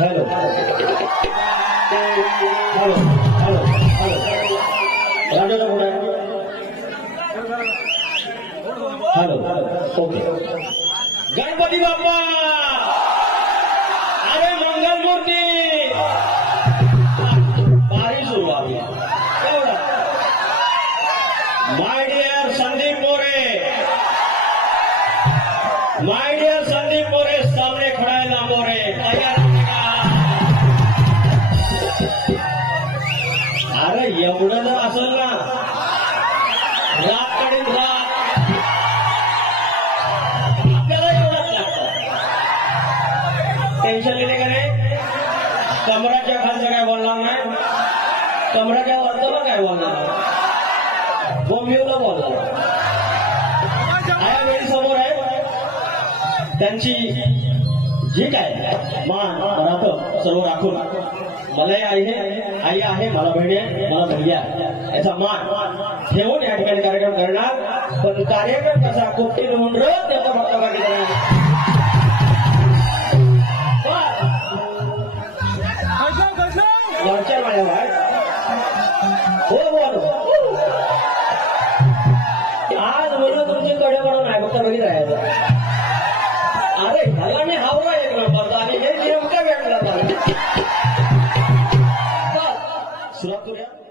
Hello hello hello hello hello okay Ganpati Bappa! আরে মঙ্গল মূর্তি বাড়ি সুরবাদ মাই ডিয়ার সন্দীপ মোরে মাই ডিয়ার সন্দীপ মোরে সামনে খড়াইলাম মোরে তৈয়ার एवढं जर असेल ना रात कडे रात. आपल्याला एवढंच लागतं. टेन्शन घेणे का नाही? कमराच्या खालचं काय बोलणार नाही. कमराच्या वरचं काय बोलणार नाही. बोलणार आया वेळी समोर आहे. त्यांची जी काय मान राहतं सर्व राखून. मलाही आई आहे आई आहे मला बहिणी आहे मला भैया आहे. याचा मान ठेवून या ठिकाणी कार्यक्रम करणार. पण कार्यक्रम कसा कोपटी म्हणून रोज त्याचा बाकी करणार. वरच्या माळ्यावर सुरुवात करूया.